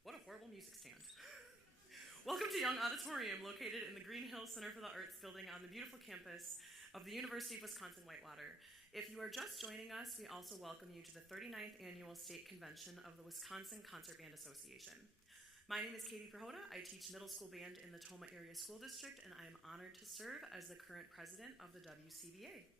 What a horrible music stand. Welcome to Young Auditorium, located in the Green Hills Center for the Arts building on the beautiful campus of the University of Wisconsin-Whitewater. If you are just joining us, we also welcome you to the 39th Annual State Convention of the Wisconsin Concert Band Association. My name is Katie Prahota. I teach middle school band in the Toma Area School District, and I am honored to serve as the current president of the WCBA.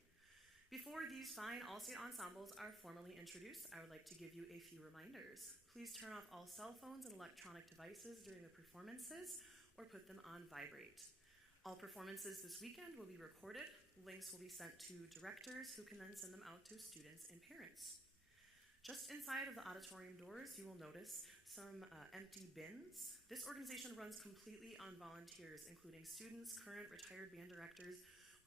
Before these fine all-state ensembles are formally introduced, I would like to give you a few reminders. Please turn off all cell phones and electronic devices during the performances or put them on vibrate. All performances this weekend will be recorded. Links will be sent to directors who can then send them out to students and parents. Just inside of the auditorium doors, you will notice some empty bins. This organization runs completely on volunteers, including students, current, retired band directors.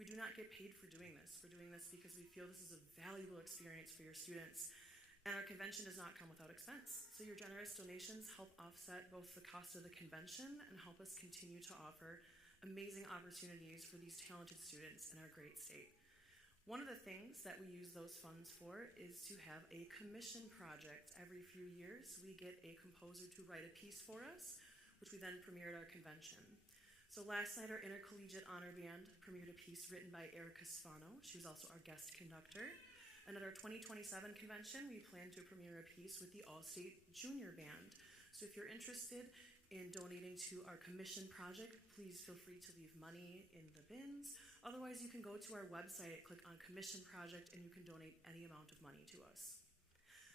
We do not get paid for doing this. We're doing this because we feel this is a valuable experience for your students. And our convention does not come without expense. So your generous donations help offset both the cost of the convention and help us continue to offer amazing opportunities for these talented students in our great state. One of the things that we use those funds for is to have a commission project. Every few years, we get a composer to write a piece for us, which we then premiere at our convention. So last night, our Intercollegiate Honor Band premiered a piece written by Erica Sfano. She was also our guest conductor. And at our 2027 convention, we plan to premiere a piece with the All-State Junior Band. So if you're interested in donating to our commission project, please feel free to leave money in the bins. Otherwise, you can go to our website, click on Commission Project, and you can donate any amount of money to us.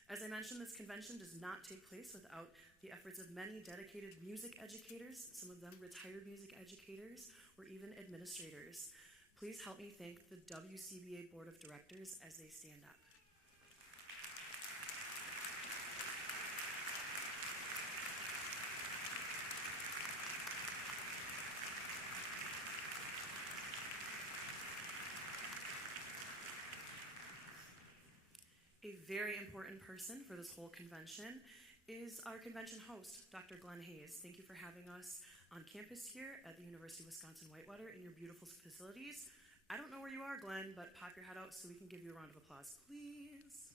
As I mentioned, this convention does not take place without the efforts of many dedicated music educators, some of them retired music educators, or even administrators. Please help me thank the WCBA Board of Directors as they stand up. A very important person for this whole convention is our convention host, Dr. Glenn Hayes. Thank you for having us on campus here at the University of Wisconsin-Whitewater in your beautiful facilities. I don't know where you are, Glenn, but pop your head out so we can give you a round of applause, please.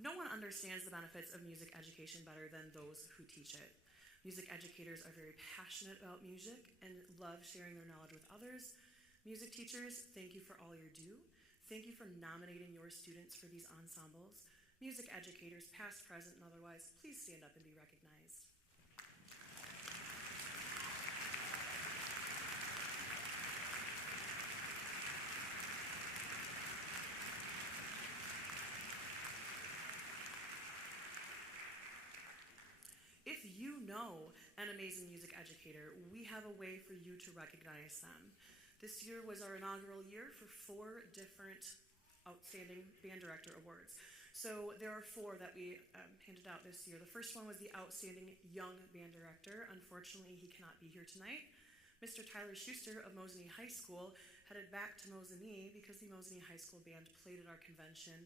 No one understands the benefits of music education better than those who teach it. Music educators are very passionate about music and love sharing their knowledge with others. Music teachers, thank you for all you do. Thank you for nominating your students for these ensembles. Music educators, past, present, and otherwise, please stand up and be recognized. If you know an amazing music educator, we have a way for you to recognize them. This year was our inaugural year for 4 different Outstanding Band Director Awards. So there are 4 that we handed out this year. The first one was the Outstanding Young Band Director. Unfortunately, he cannot be here tonight. Mr. Tyler Schuster of Mosinee High School headed back to Mosinee because the Mosinee High School Band played at our convention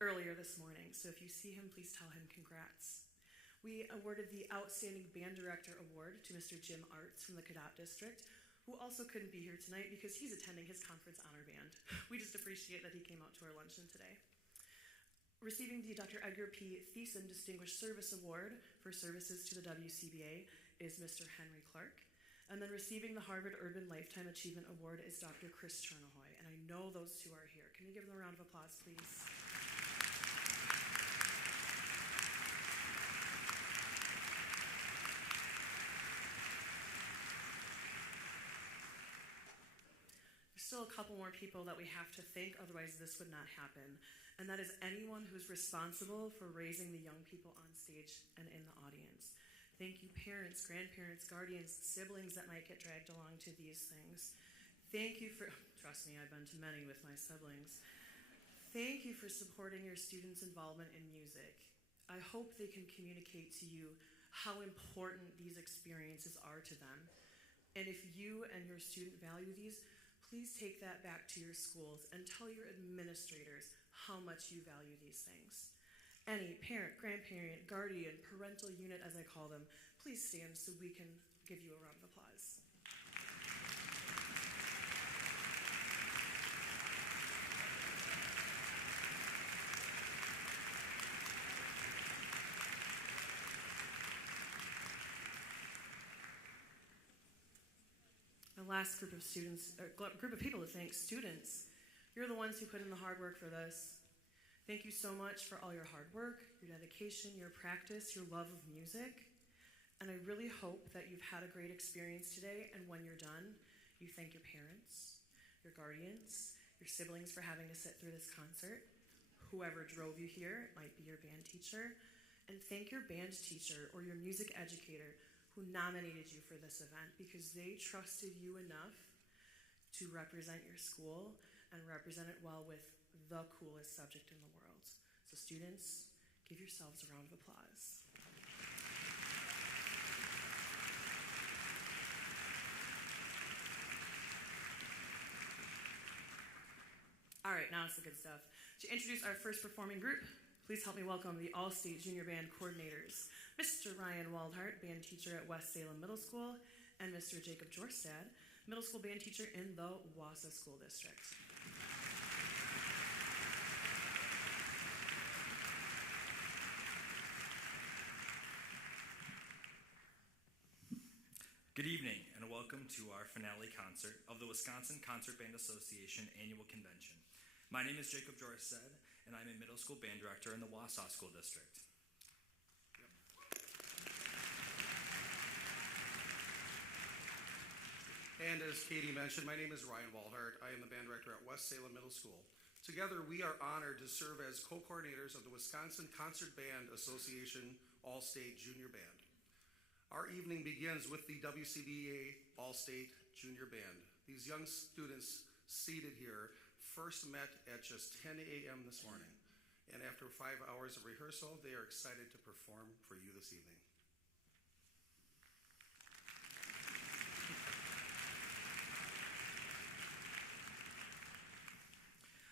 earlier this morning. So if you see him, please tell him congrats. We awarded the Outstanding Band Director Award to Mr. Jim Arts from the Cadott District, who also couldn't be here tonight because he's attending his conference honor band. We just appreciate that he came out to our luncheon today. Receiving the Dr. Edgar P. Thiessen Distinguished Service Award for services to the WCBA is Mr. Henry Clark. And then receiving the Harvard Urban Lifetime Achievement Award is Dr. Chris Chernohoy. And I know those 2 are here. Can we give them a round of applause, please? Still a couple more people that we have to thank, otherwise this would not happen. And that is anyone who's responsible for raising the young people on stage and in the audience. Thank you parents, grandparents, guardians, siblings that might get dragged along to these things. Thank you for, trust me, I've been to many with my siblings. Thank you for supporting your students' involvement in music. I hope they can communicate to you how important these experiences are to them. And if you and your student value these, please take that back to your schools and tell your administrators how much you value these things. Any parent, grandparent, guardian, parental unit, as I call them, please stand so we can give you a round of applause. last group of students, or group of people to thank, students. You're the ones who put in the hard work for this. Thank you so much for all your hard work, your dedication, your practice, your love of music. And I really hope that you've had a great experience today, and when you're done, you thank your parents, your guardians, your siblings for having to sit through this concert, whoever drove you here, it might be your band teacher, and thank your band teacher or your music educator who nominated you for this event, because they trusted you enough to represent your school and represent it well with the coolest subject in the world. So students, give yourselves a round of applause. All right, now it's the good stuff. To introduce our first performing group, please help me welcome the All-State Junior Band coordinators, Mr. Ryan Waldhart, band teacher at West Salem Middle School, and Mr. Jacob Jorstad, middle school band teacher in the Wausau School District. Good evening, and welcome to our finale concert of the Wisconsin Concert Band Association Annual Convention. My name is Jacob Jorstad, and I'm a middle school band director in the Wausau School District. And as Katie mentioned, my name is Ryan Waldhart. I am the band director at West Salem Middle School. Together, we are honored to serve as co-coordinators of the Wisconsin Concert Band Association All-State Junior Band. Our evening begins with the WCBA All-State Junior Band. These young students seated here first met at just 10 a.m. this morning. And after 5 hours of rehearsal, they are excited to perform for you this evening.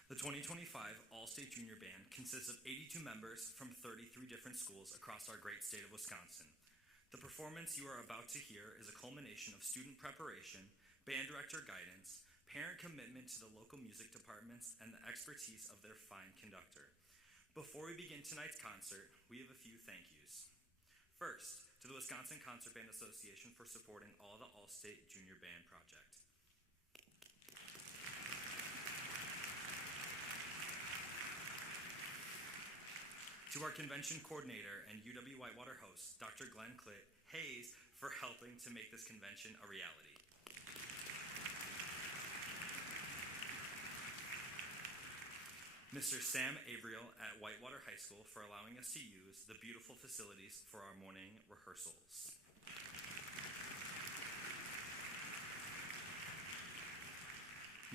The 2025 All-State Junior Band consists of 82 members from 33 different schools across our great state of Wisconsin. The performance you are about to hear is a culmination of student preparation, band director guidance, parent commitment to the local music departments, and the expertise of their fine conductor. Before we begin tonight's concert, we have a few thank yous. First, to the Wisconsin Concert Band Association for supporting all the All-State Junior Band project. To our convention coordinator and UW-Whitewater host, Dr. Glenn Hayes, for helping to make this convention a reality. Mr. Sam Averill at Whitewater High School for allowing us to use the beautiful facilities for our morning rehearsals.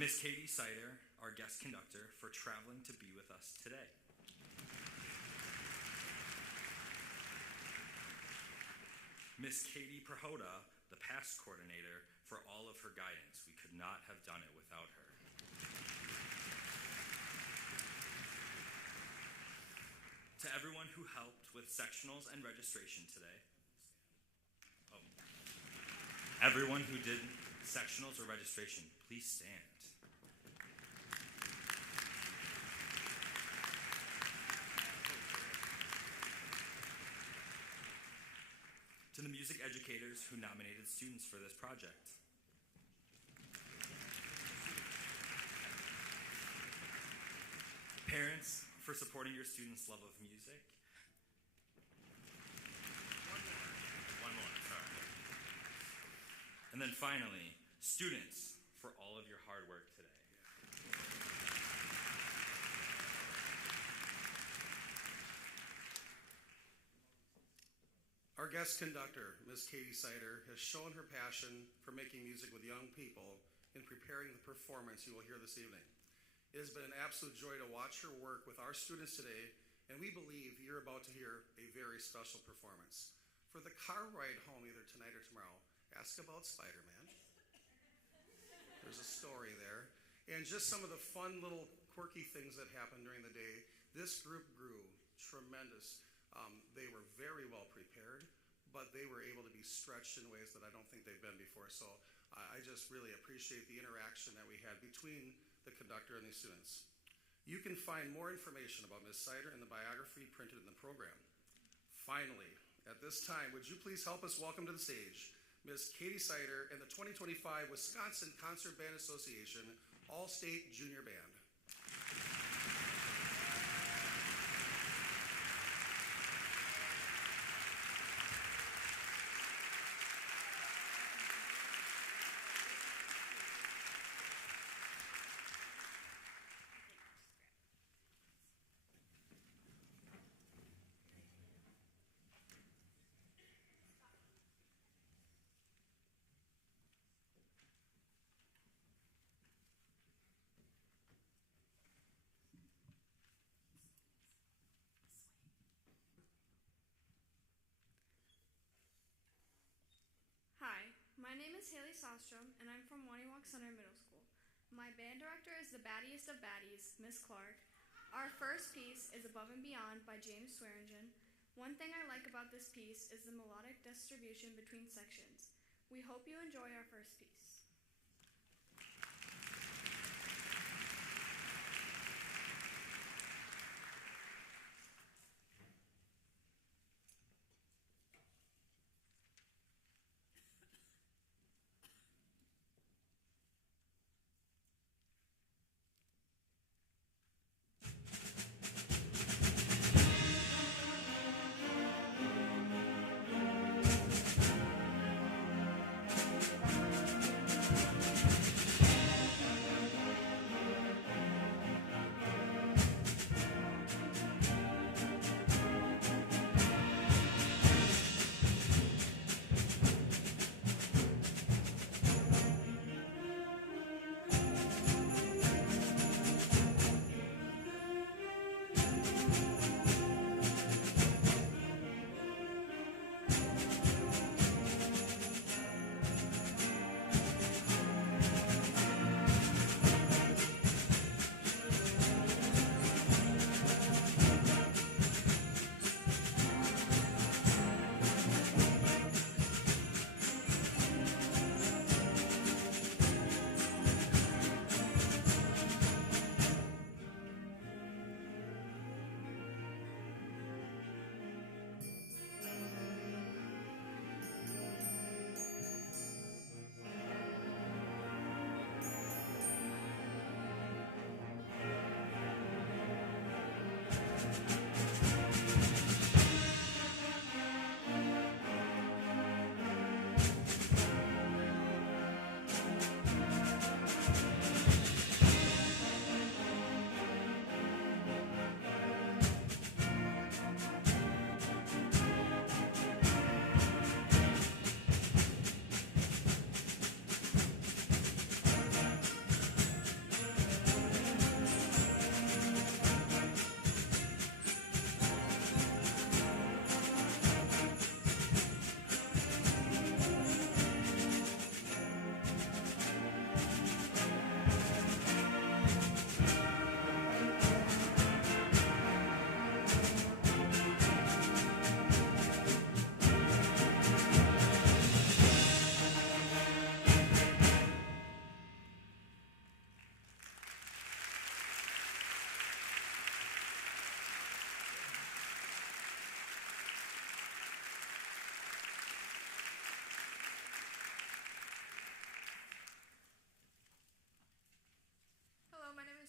Miss Katie Sider, our guest conductor, for traveling to be with us today. Miss Katie Prahota, the past coordinator, for all of her guidance. We could not have done it without her. To everyone who helped with sectionals and registration today. Everyone who did sectionals or registration, please stand. To the music educators who nominated students for this project. Parents, for supporting your students' love of music. One more, sorry. And then finally, students, for all of your hard work today. Our guest conductor, Miss Katie Sider, has shown her passion for making music with young people in preparing the performance you will hear this evening. It has been an absolute joy to watch her work with our students today, and we believe you're about to hear a very special performance. For the car ride home either tonight or tomorrow, ask about Spider-Man. There's a story there. And just some of the fun little quirky things that happened during the day. This group grew tremendous. They were very well prepared, but they were able to be stretched in ways that I don't think they've been before. So I just really appreciate the interaction that we had between the conductor and the students. You can find more information about Ms. Sider in the biography printed in the program. Finally, at this time, would you please help us welcome to the stage Ms. Katie Sider, and the 2025 Wisconsin Concert Band Association All-State Junior Band. Hi, my name is Haley Sostrom, and I'm from Waniwak Center Middle School. My band director is the baddiest of baddies, Miss Clark. Our first piece is Above and Beyond by James Swearingen. One thing I like about this piece is the melodic distribution between sections. We hope you enjoy our first piece.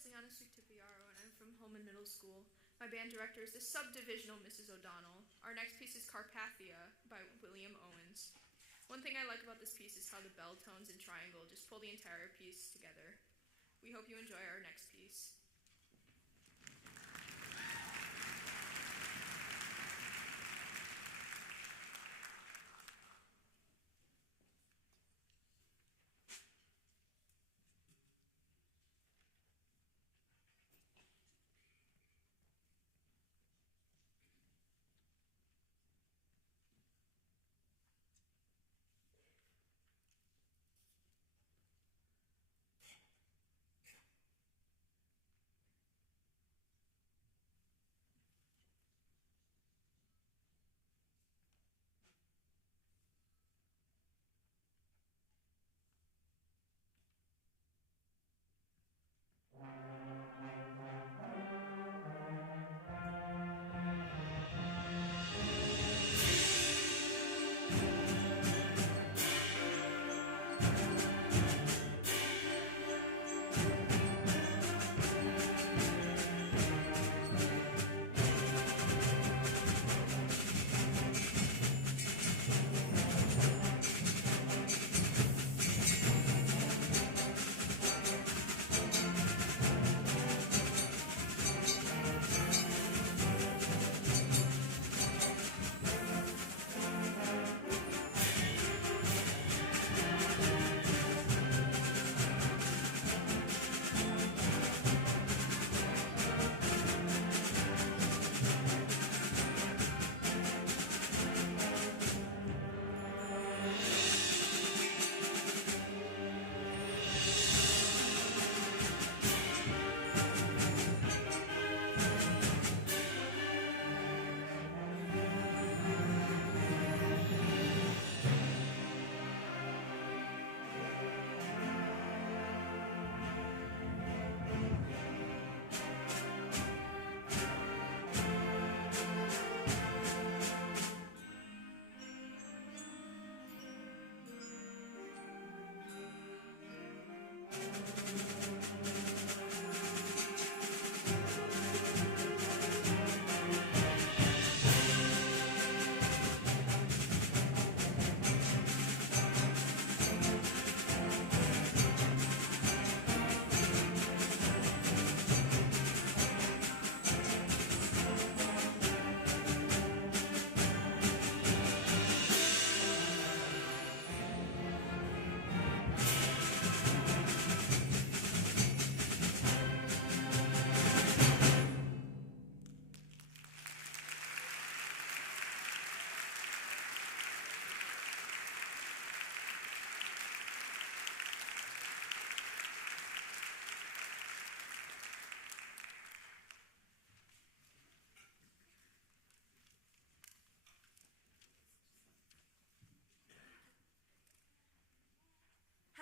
And I'm from Holman Middle School. My band director is the subdivisional Mrs. O'Donnell. Our next piece is Carpathia by William Owens. One thing I like about this piece is how the bell tones and triangle just pull the entire piece together. We hope you enjoy our next piece.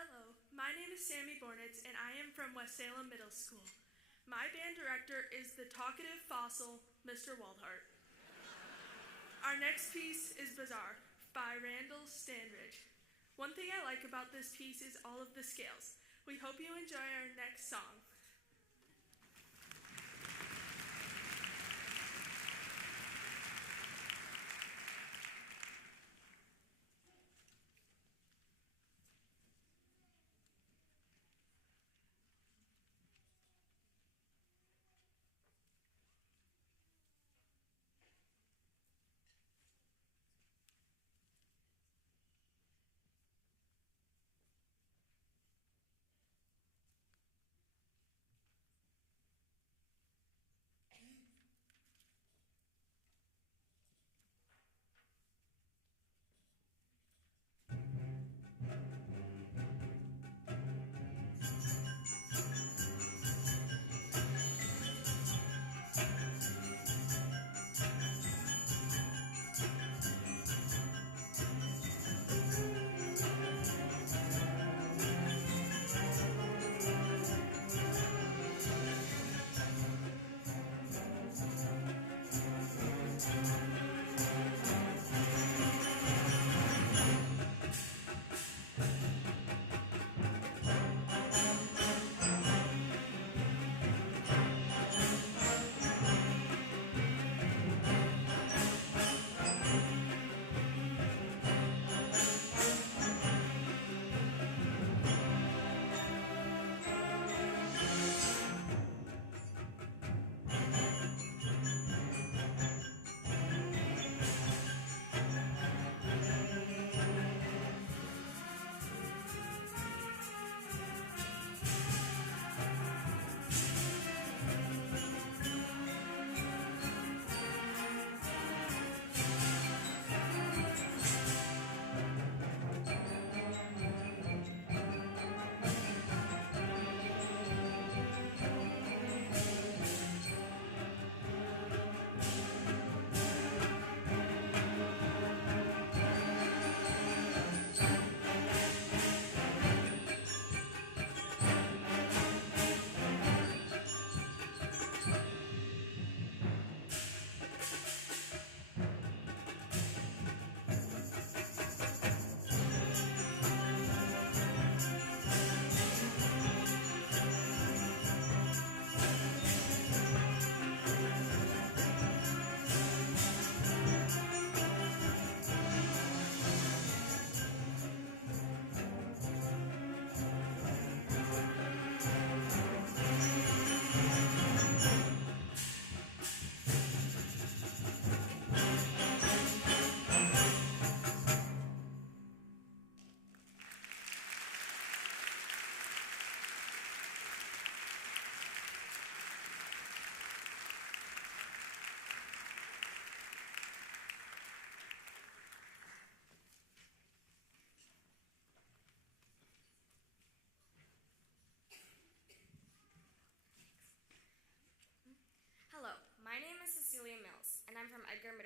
Hello, my name is Sammy Bornitz, and I am from West Salem Middle School. My band director is the talkative fossil, Mr. Waldhart. Our next piece is Bazaar by Randall Standridge. One thing I like about this piece is all of the scales. We hope you enjoy our next song.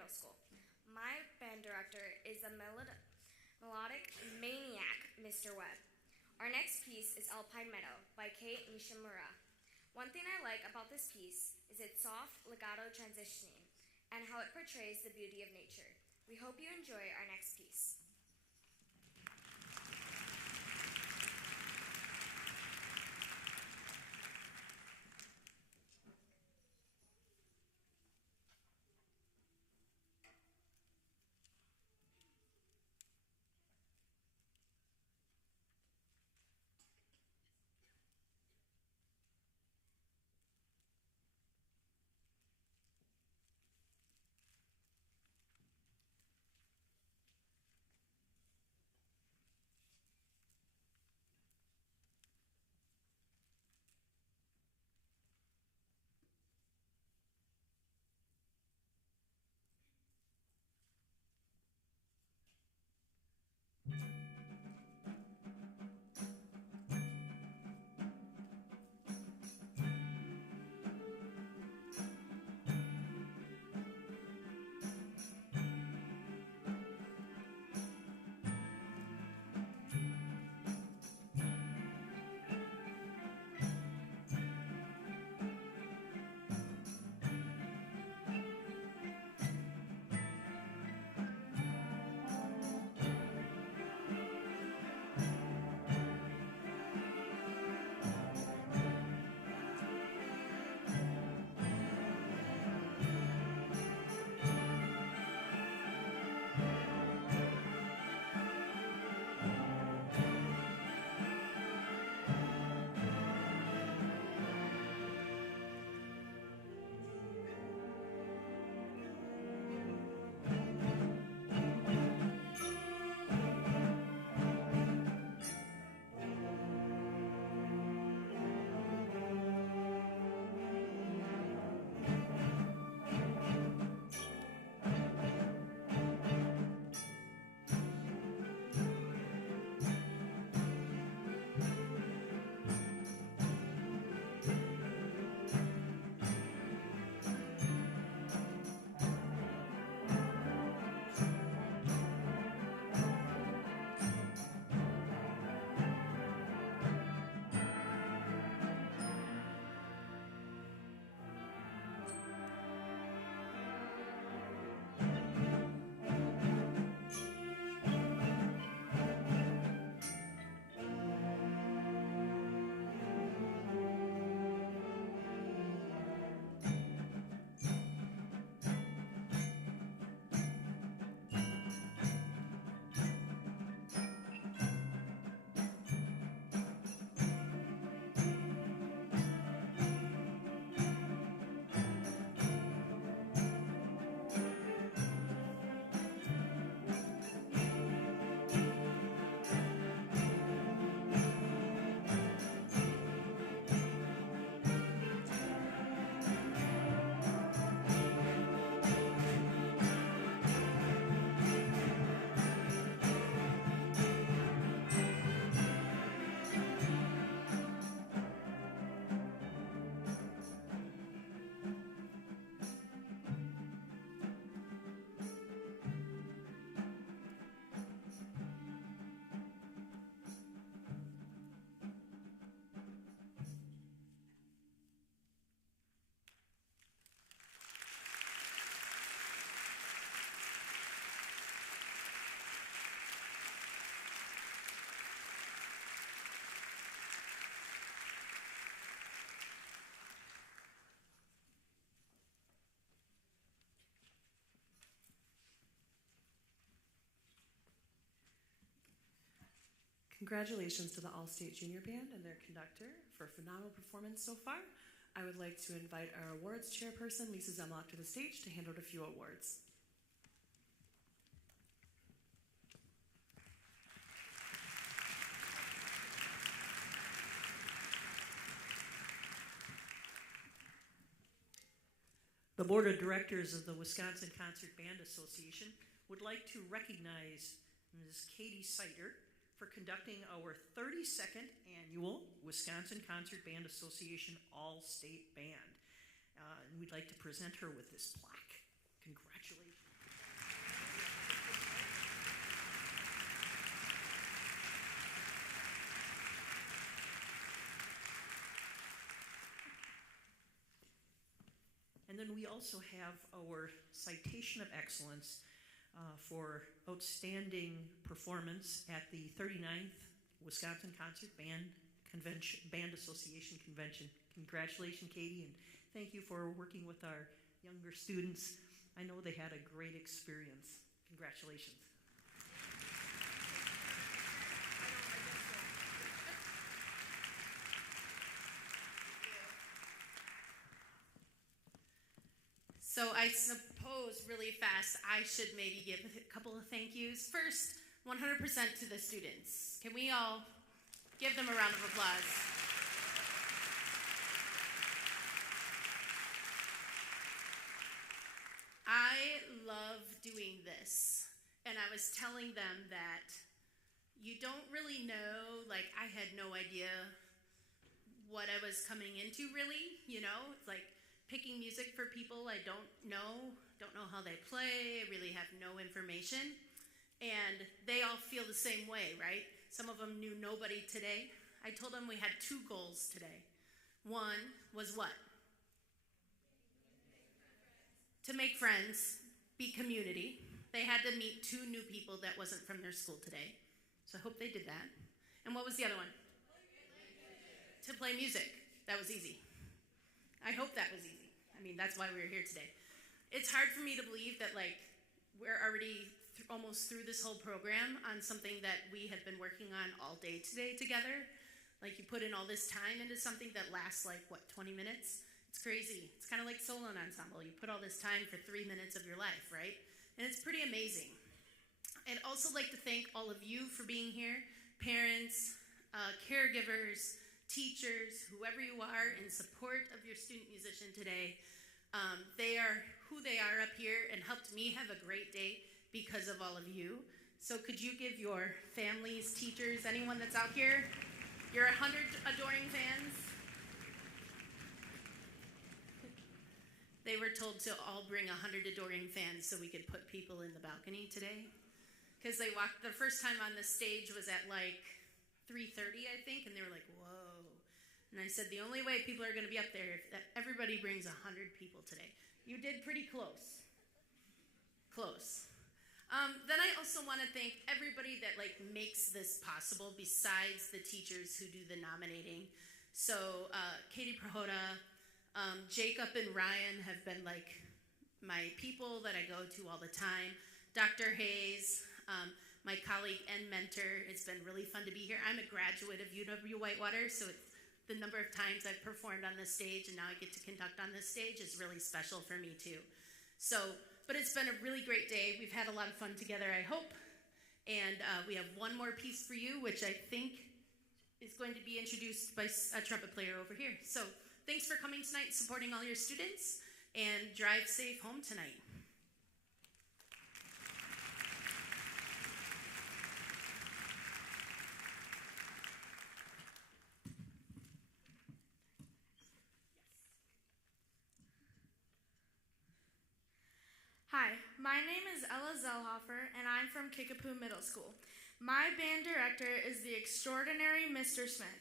Middle School. My band director is the melodic maniac, Mr. Webb. Our next piece is Alpine Meadow by Kate Nishimura. One thing I like about this piece is its soft legato transitioning and how it portrays the beauty of nature. We hope you enjoy our next piece. Congratulations to the All-State Junior Band and their conductor for a phenomenal performance so far. I would like to invite our awards chairperson, Lisa Zemlock, to the stage to hand out a few awards. The Board of Directors of the Wisconsin Concert Band Association would like to recognize Ms. Katie Seiter for conducting our 32nd annual Wisconsin Concert Band Association All-State Band. And we'd like to present her with this plaque. Congratulations. And then we also have our Citation of Excellence for outstanding performance at the 39th Wisconsin Concert Band Association Convention. Congratulations, Katie, and thank you for working with our younger students. I know they had a great experience. Congratulations. So I suppose really fast I should maybe give a couple of thank yous. First, 100% to the students. Can we all give them a round of applause? I love doing this, and I was telling them that you don't really know, like I had no idea what I was coming into really, you know? It's like picking music for people I don't know how they play, I really have no information. And they all feel the same way, right? Some of them knew nobody today. I told them we had 2 goals today. One was what? To make friends, be community. They had to meet 2 new people that wasn't from their school today. So I hope they did that. And what was the other one? To play music. That was easy. I hope that was easy. I mean, that's why we were here today. It's hard for me to believe that, like, we're already almost through this whole program on something that we have been working on all day today together. Like, you put in all this time into something that lasts, like, what, 20 minutes? It's crazy. It's kind of like solo ensemble. You put all this time for 3 minutes of your life, right? And it's pretty amazing. I'd also like to thank all of you for being here, parents, caregivers, teachers, whoever you are, in support of your student musician today. They are who they are up here and helped me have a great day because of all of you. So could you give your families, teachers, anyone that's out here, your 100 adoring fans? They were told to all bring 100 adoring fans so we could put people in the balcony today. Because they walked, the first time on the stage was at like 3:30, I think, and they were like, whoa. And I said, the only way people are going to be up there if everybody brings 100 people today. You did pretty close. Close. Then I also want to thank everybody that like makes this possible besides the teachers who do the nominating. So Katie Prahota, Jacob and Ryan have been like my people that I go to all the time. Dr. Hayes, my colleague and mentor. It's been really fun to be here. I'm a graduate of UW-Whitewater, so it's the number of times I've performed on this stage and now I get to conduct on this stage is really special for me too. So, but it's been a really great day. We've had a lot of fun together, I hope. And we have one more piece for you, which I think is going to be introduced by a trumpet player over here. So thanks for coming tonight, supporting all your students, and drive safe home tonight. Hi, my name is Ella Zellhofer, and I'm from Kickapoo Middle School. My band director is the extraordinary Mr. Smith.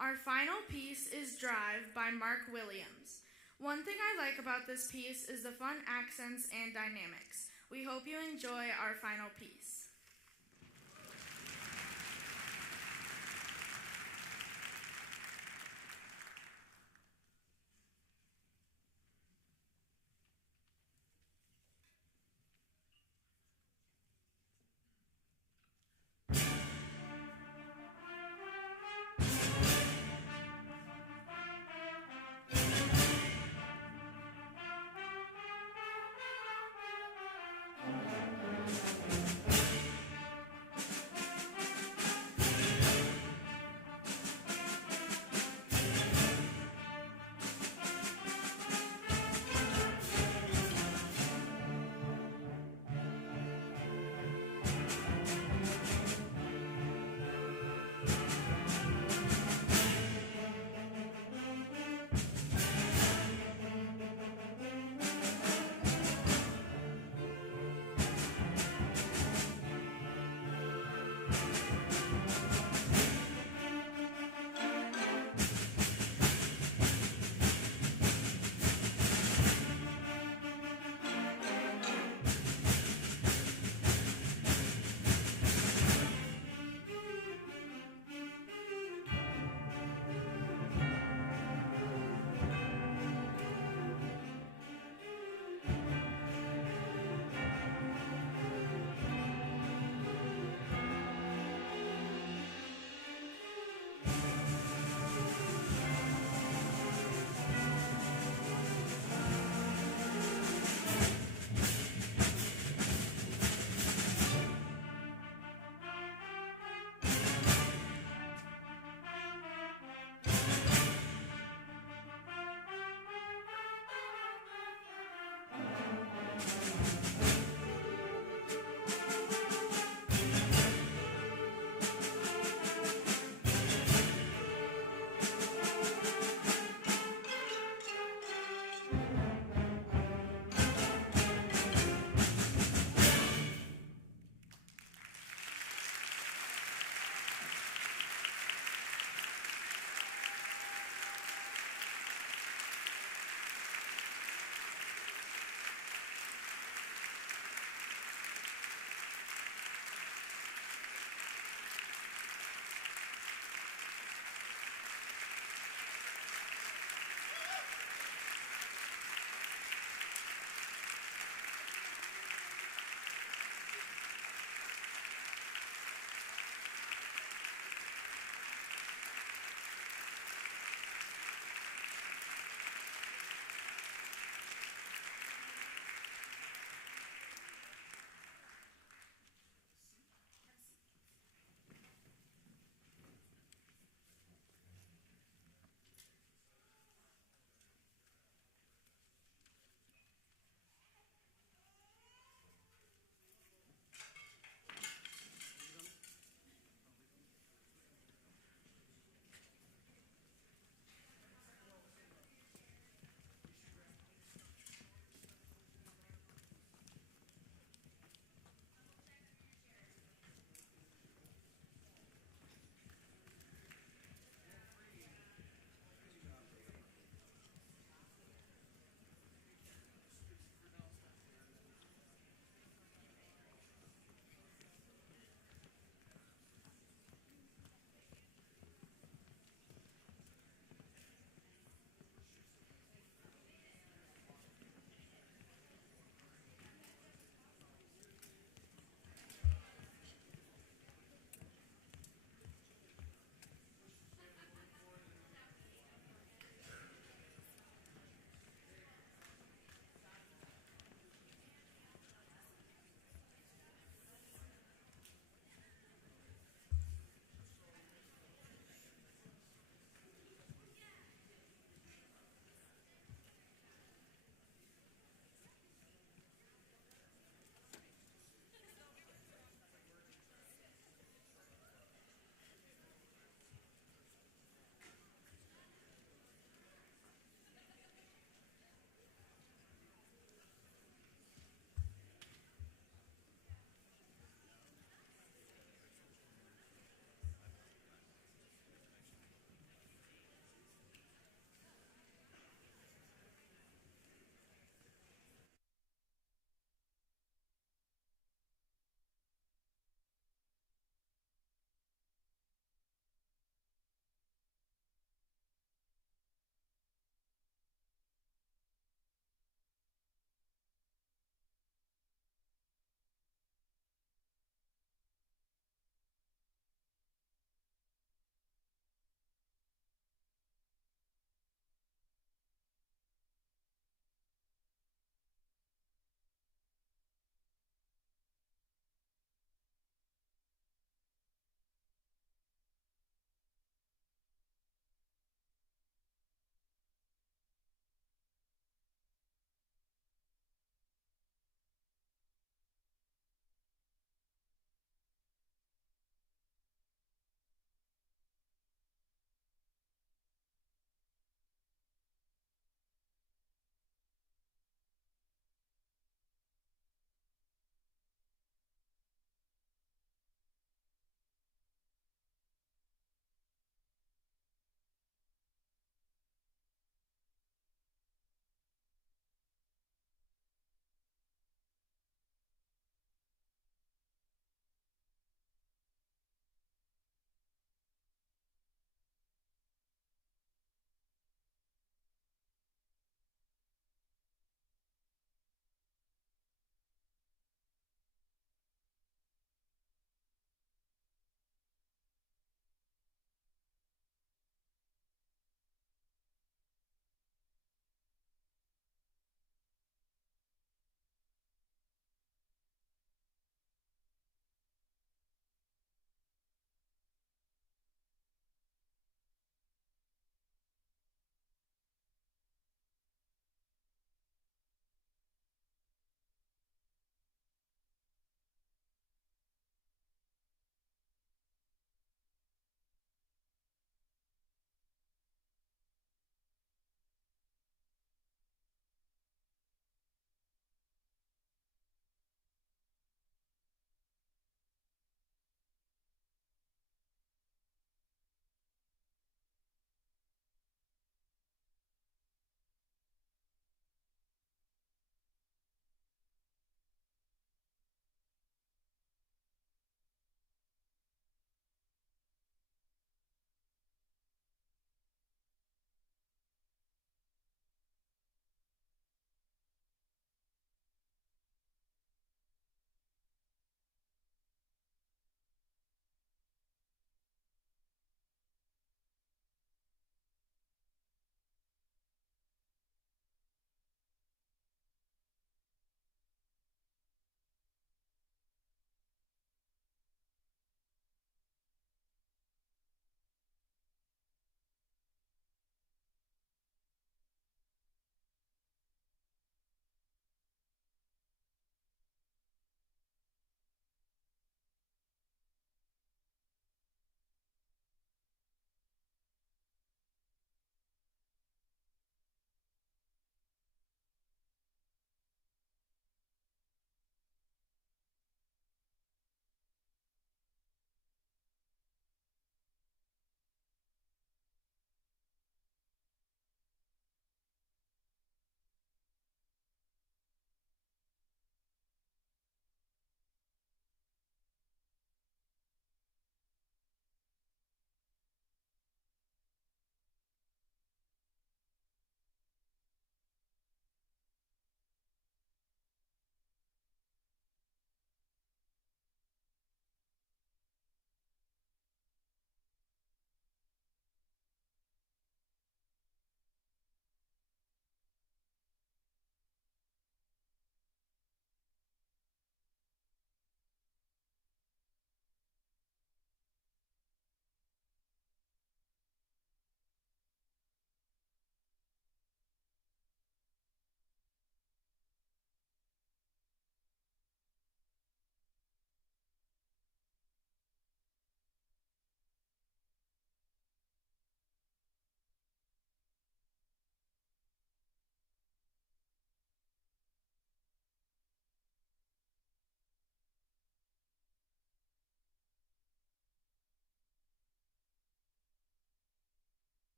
Our final piece is Drive by Mark Williams. One thing I like about this piece is the fun accents and dynamics. We hope you enjoy our final piece.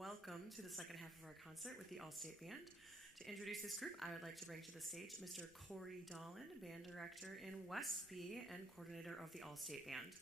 welcome to the second half of our concert with the All-State Band. To introduce this group, I would like to bring to the stage Mr. Corey Dolan, Band Director in Westby and Coordinator of the All-State Band.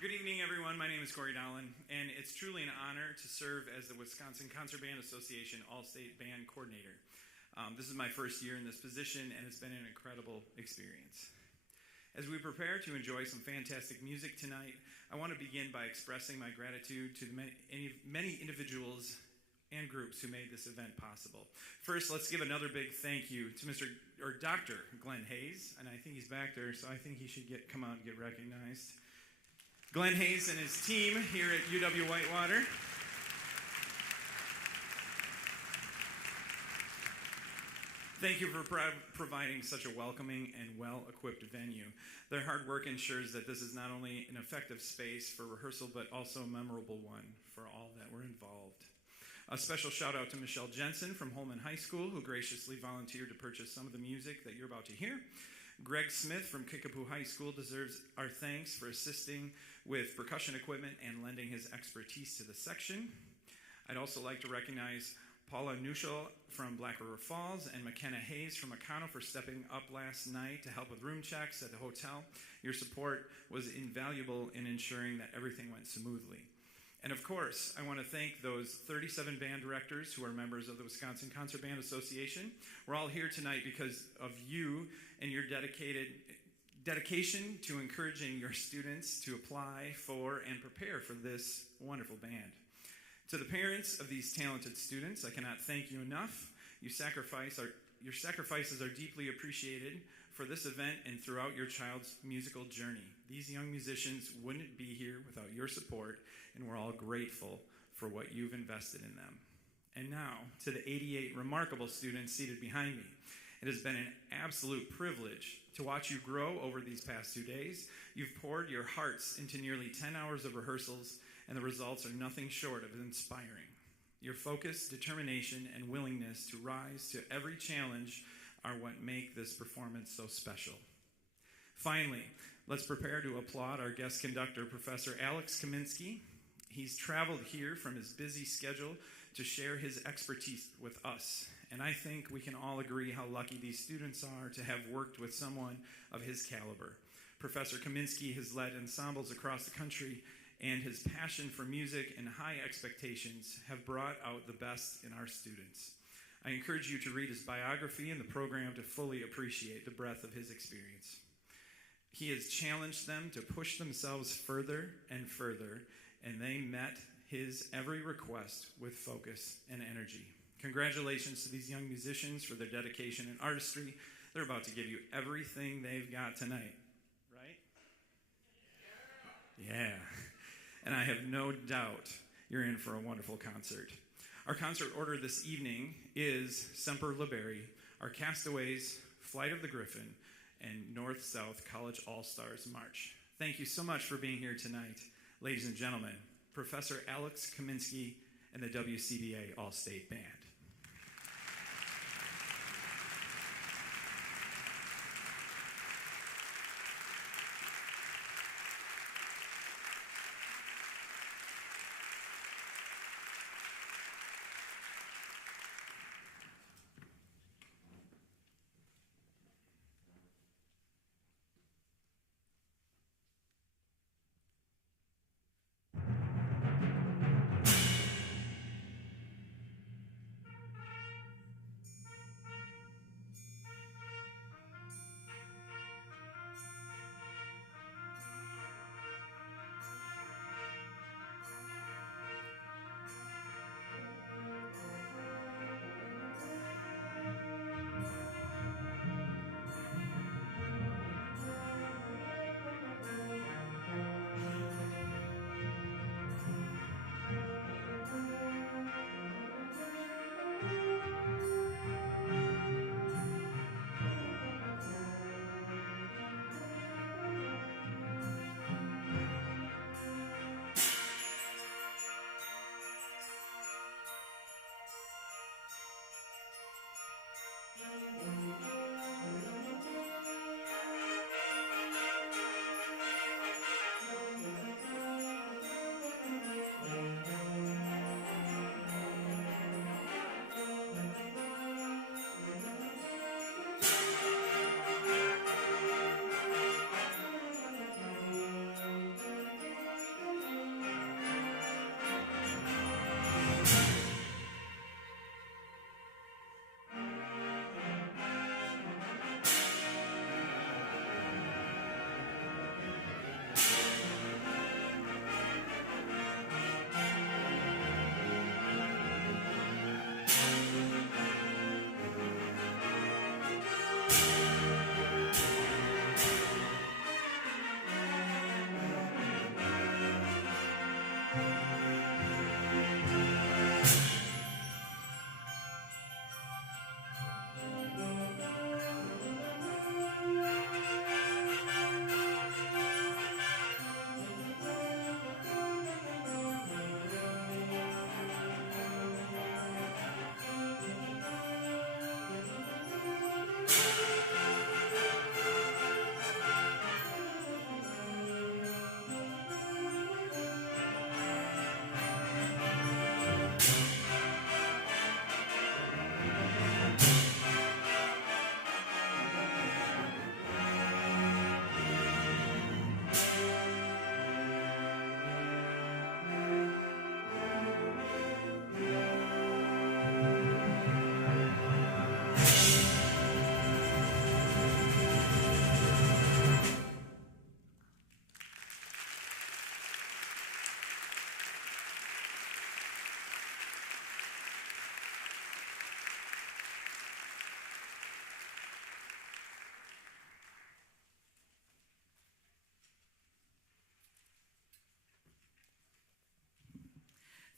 Good evening, everyone. My name is Corey Dolan, and it's truly an honor to serve as the Wisconsin Concert Band Association All-State Band Coordinator. This is my first year in this position, and it's been an incredible experience. As we prepare to enjoy some fantastic music tonight, I want to begin by expressing my gratitude to the many individuals and groups who made this event possible. First, let's give another big thank you to Dr. Glenn Hayes, and I think he's back there, so I think he should come out and get recognized. Glenn Hayes and his team here at UW-Whitewater. Thank you for providing such a welcoming and well-equipped venue. Their hard work ensures that this is not only an effective space for rehearsal, but also a memorable one for all that were involved. A special shout out to Michelle Jensen from Holman High School, who graciously volunteered to purchase some of the music that you're about to hear. Greg Smith from Kickapoo High School deserves our thanks for assisting with percussion equipment and lending his expertise to the section. I'd also like to recognize Paula Nuschel from Black River Falls and McKenna Hayes from Econo for stepping up last night to help with room checks at the hotel. Your support was invaluable in ensuring that everything went smoothly. And of course, I want to thank those 37 band directors who are members of the Wisconsin Concert Band Association. We're all here tonight because of you and your dedication to encouraging your students to apply for and prepare for this wonderful band. To the parents of these talented students, I cannot thank you enough. Your sacrifices are deeply appreciated for this event and throughout your child's musical journey. These young musicians wouldn't be here without your support, and we're all grateful for what you've invested in them. And now, to the 88 remarkable students seated behind me. It has been an absolute privilege to watch you grow over these past 2 days. You've poured your hearts into nearly 10 hours of rehearsals, and the results are nothing short of inspiring. Your focus, determination, and willingness to rise to every challenge are what make this performance so special. Finally, let's prepare to applaud our guest conductor, Professor Alex Kaminsky. He's traveled here from his busy schedule to share his expertise with us. And I think we can all agree how lucky these students are to have worked with someone of his caliber. Professor Kaminsky has led ensembles across the country, and his passion for music and high expectations have brought out the best in our students. I encourage you to read his biography and the program to fully appreciate the breadth of his experience. He has challenged them to push themselves further and further, and they met his every request with focus and energy. Congratulations to these young musicians for their dedication and artistry. They're about to give you everything they've got tonight, right? Yeah. And I have no doubt you're in for a wonderful concert. Our concert order this evening is Semper Liberi, Our Castaways, Flight of the Griffin, and North-South College All-Stars March. Thank you so much for being here tonight. Ladies and gentlemen, Professor Alex Kaminsky and the WCBA All-State Band.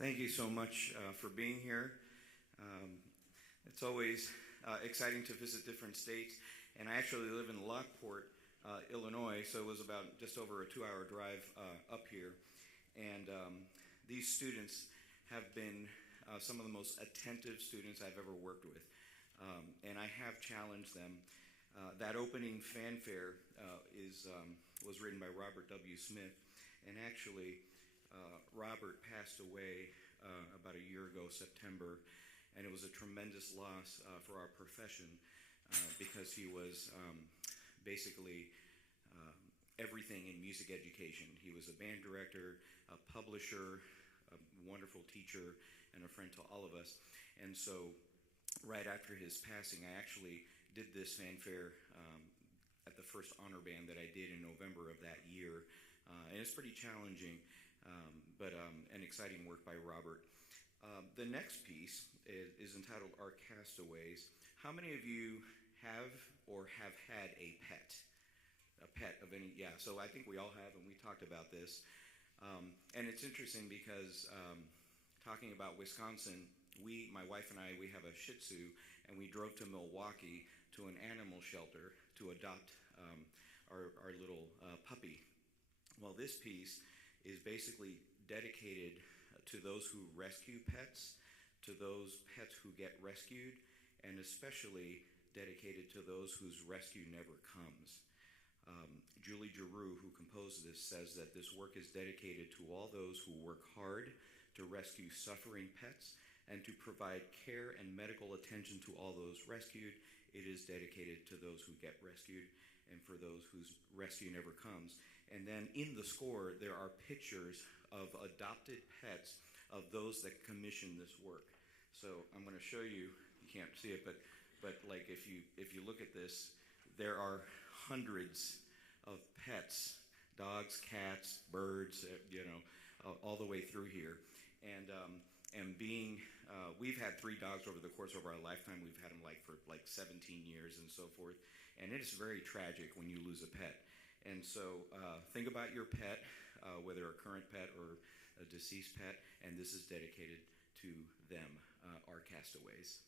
Thank you so much for being here. It's always exciting to visit different states, and I actually live in Lockport, Illinois, so it was about just over a 2-hour drive up here. And these students have been some of the most attentive students I've ever worked with, and I have challenged them. That opening fanfare was written by Robert W. Smith, and actually Robert passed away about a year ago, September, and it was a tremendous loss for our profession because he was basically everything in music education. He was a band director, a publisher, a wonderful teacher, and a friend to all of us. And so right after his passing, I actually did this fanfare at the first honor band that I did in November of that year. And it's pretty challenging, but an exciting work by Robert. The next piece is entitled Our Castaways. How many of you have or have had a pet? A pet of any, yeah, so I think we all have, and we talked about this. And it's interesting because talking about Wisconsin, my wife and I, we have a Shih Tzu, and we drove to Milwaukee to an animal shelter to adopt our little puppy. Well, this piece is basically dedicated to those who rescue pets, to those pets who get rescued, and especially dedicated to those whose rescue never comes. Julie Giroux, who composed this, says that this work is dedicated to all those who work hard to rescue suffering pets and to provide care and medical attention to all those rescued. It is dedicated to those who get rescued and for those whose rescue never comes. And then in the score, there are pictures of adopted pets of those that commission this work. So I'm going to show you. You can't see it, but like if you look at this, there are hundreds of pets, dogs, cats, birds, all the way through here. And being, we've had 3 dogs over the course of our lifetime. We've had them for 17 years and so forth. And it is very tragic when you lose a pet. And so think about your pet, whether a current pet or a deceased pet, and this is dedicated to them, our castaways.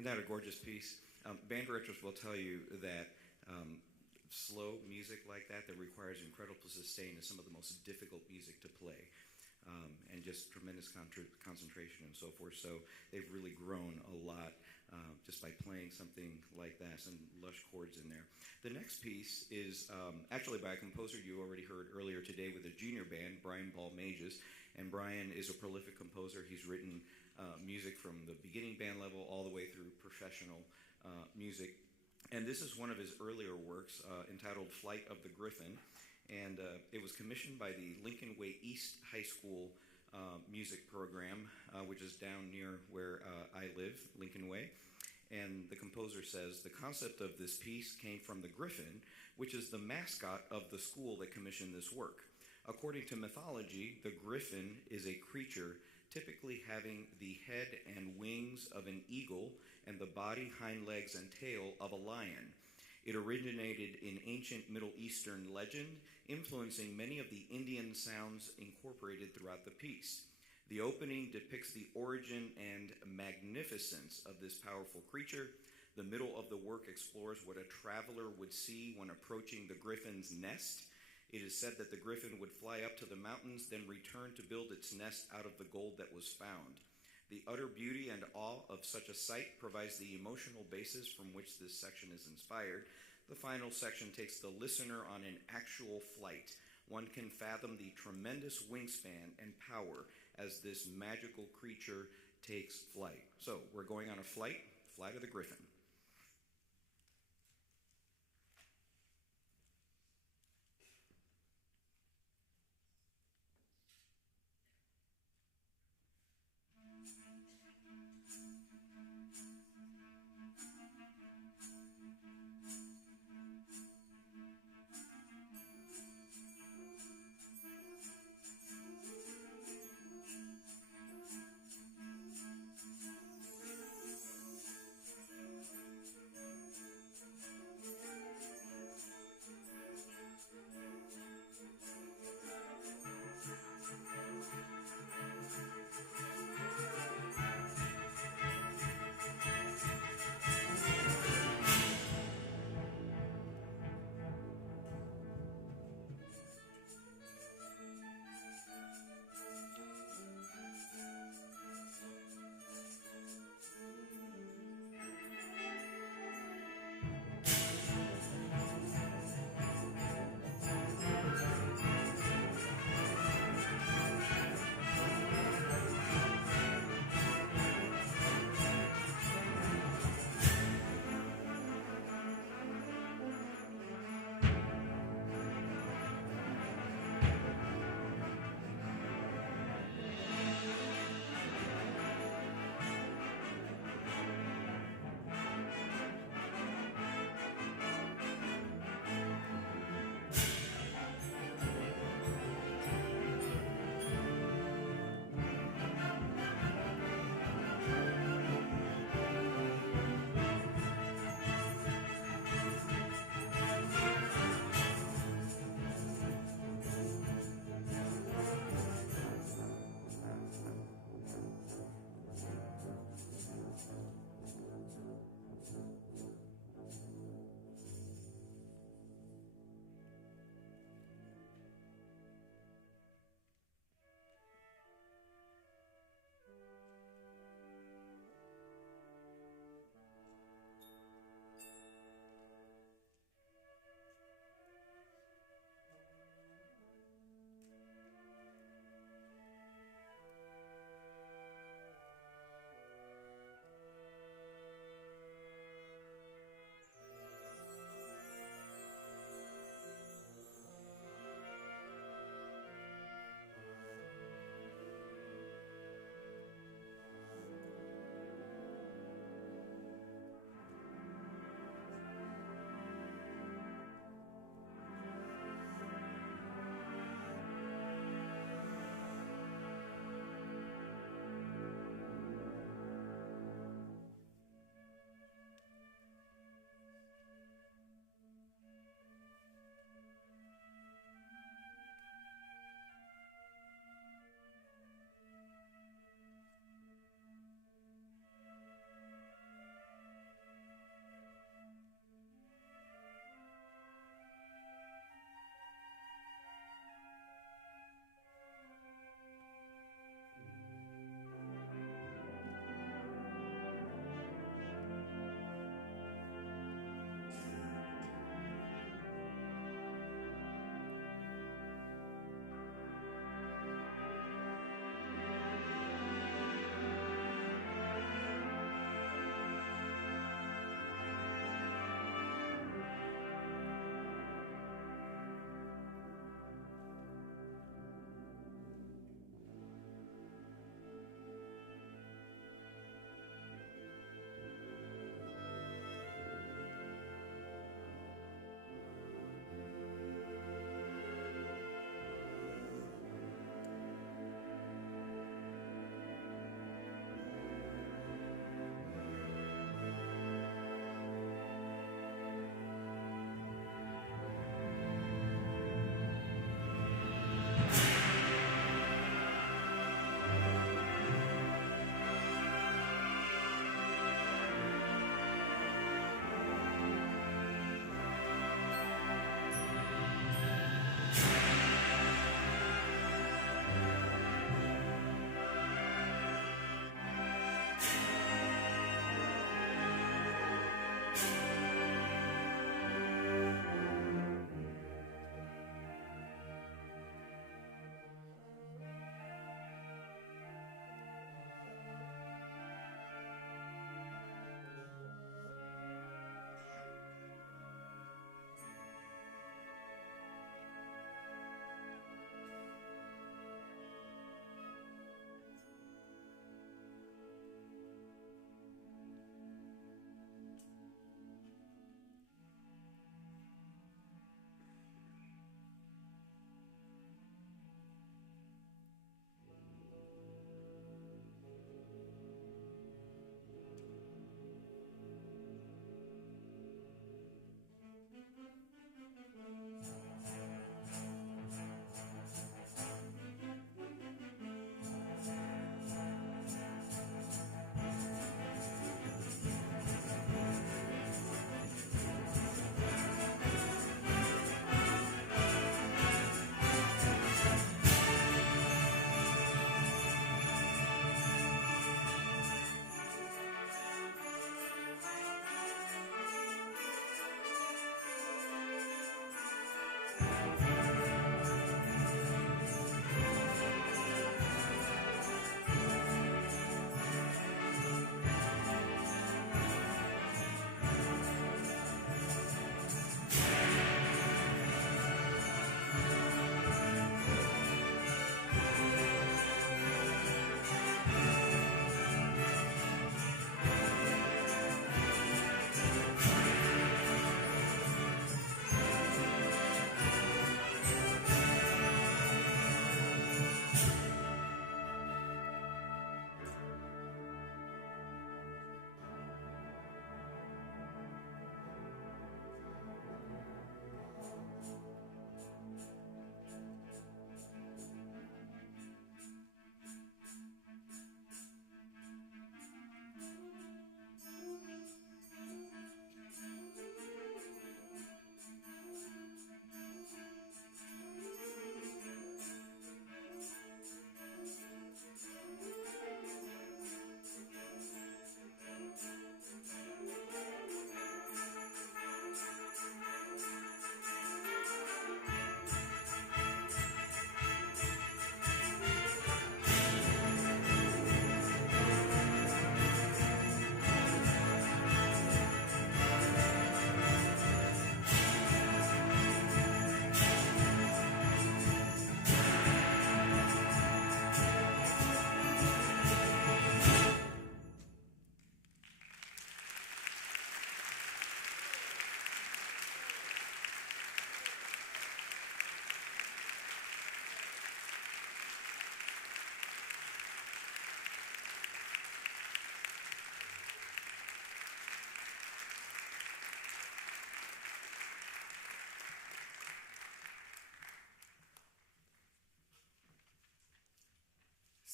Isn't that a gorgeous piece? Band directors will tell you that slow music like that requires incredible sustain is some of the most difficult music to play. And just tremendous concentration and so forth. So they've really grown a lot just by playing something like that, some lush chords in there. The next piece is actually by a composer you already heard earlier today with a junior band, Brian Balmages. And Brian is a prolific composer. He's written music from the beginning band level all the way through professional music. And this is one of his earlier works entitled Flight of the Griffin. And it was commissioned by the Lincoln Way East High School music program, which is down near where I live, Lincoln Way. And the composer says, the concept of this piece came from the griffin, which is the mascot of the school that commissioned this work. According to mythology, the griffin is a creature typically having the head and wings of an eagle and the body, hind legs, and tail of a lion. It originated in ancient Middle Eastern legend, influencing many of the Indian sounds incorporated throughout the piece. The opening depicts the origin and magnificence of this powerful creature. The middle of the work explores what a traveler would see when approaching the griffin's nest. It is said that the griffin would fly up to the mountains, then return to build its nest out of the gold that was found. The utter beauty and awe of such a sight provides the emotional basis from which this section is inspired. The final section takes the listener on an actual flight. One can fathom the tremendous wingspan and power as this magical creature takes flight. So we're going on a flight of the Griffin.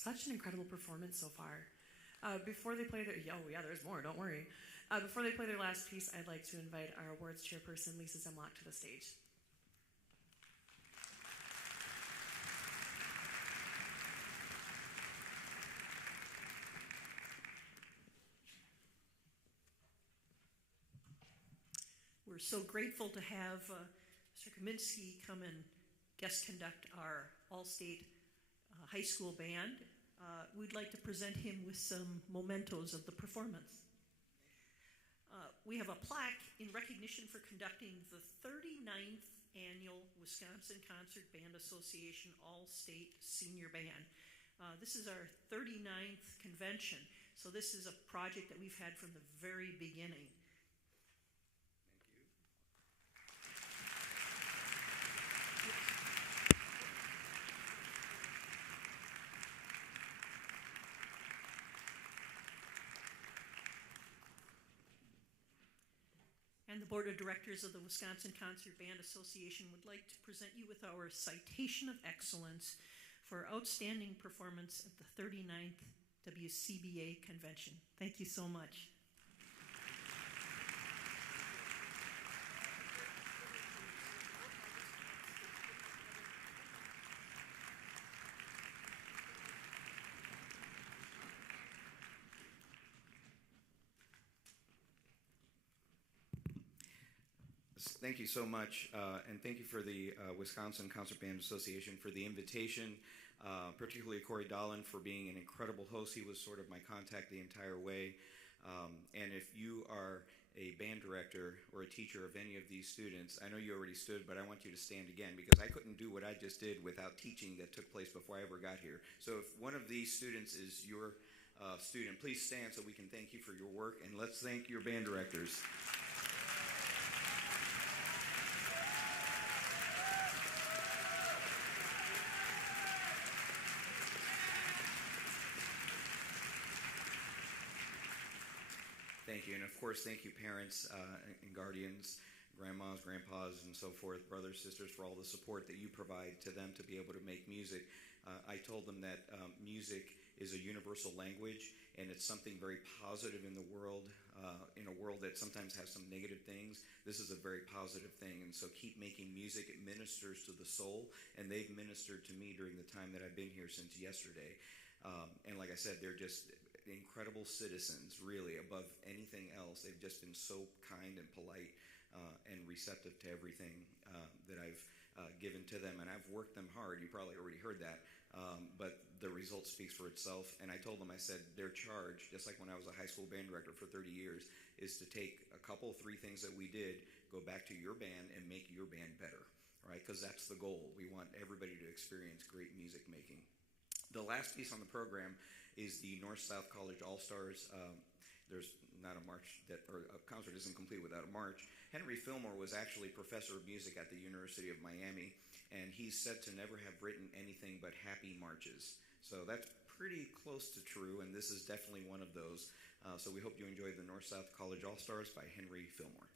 Such an incredible performance so far. Before they play their, oh yeah, there's more, don't worry. Before they play their last piece, I'd like to invite our awards chairperson, Lisa Zemlock, to the stage. We're so grateful to have Mr. Kaminsky come and guest conduct our All-State High School Band. We'd like to present him with some mementos of the performance. We have a plaque in recognition for conducting the 39th Annual Wisconsin Concert Band Association All-State Senior Band. This is our 39th convention, so this is a project that we've had from the very beginning. And the Board of Directors of the Wisconsin Concert Band Association would like to present you with our Citation of Excellence for outstanding performance at the 39th WCBA Convention. Thank you so much. Thank you so much, and thank you for the Wisconsin Concert Band Association for the invitation, particularly Corey Dolan for being an incredible host. He was sort of my contact the entire way. And if you are a band director or a teacher of any of these students, I know you already stood, but I want you to stand again because I couldn't do what I just did without teaching that took place before I ever got here. So if one of these students is your student, please stand so we can thank you for your work, and let's thank your band directors. Thank you, and of course, thank you parents and guardians, grandmas, grandpas, and so forth, brothers, sisters, for all the support that you provide to them to be able to make music. I told them that music is a universal language, and it's something very positive in the world, in a world that sometimes has some negative things. This is a very positive thing, and so keep making music. It ministers to the soul, and they've ministered to me during the time that I've been here since yesterday. And like I said, they're just incredible citizens, really, above anything else. They've just been so kind and polite and receptive to everything that I've given to them, and I've worked them hard. You probably already heard that, but the result speaks for itself. And I told them, I said, their charge, just like when I was a high school band director for 30 years, is to take a couple, three things that we did, go back to your band, and make your band better, right? Because that's the goal. We want everybody to experience great music making. The last piece on the program is the North-South College All-Stars. There's not a march or a concert isn't complete without a march. Henry Fillmore was actually professor of music at the University of Miami, and he's said to never have written anything but happy marches. So that's pretty close to true, and this is definitely one of those. So we hope you enjoy the North-South College All-Stars by Henry Fillmore.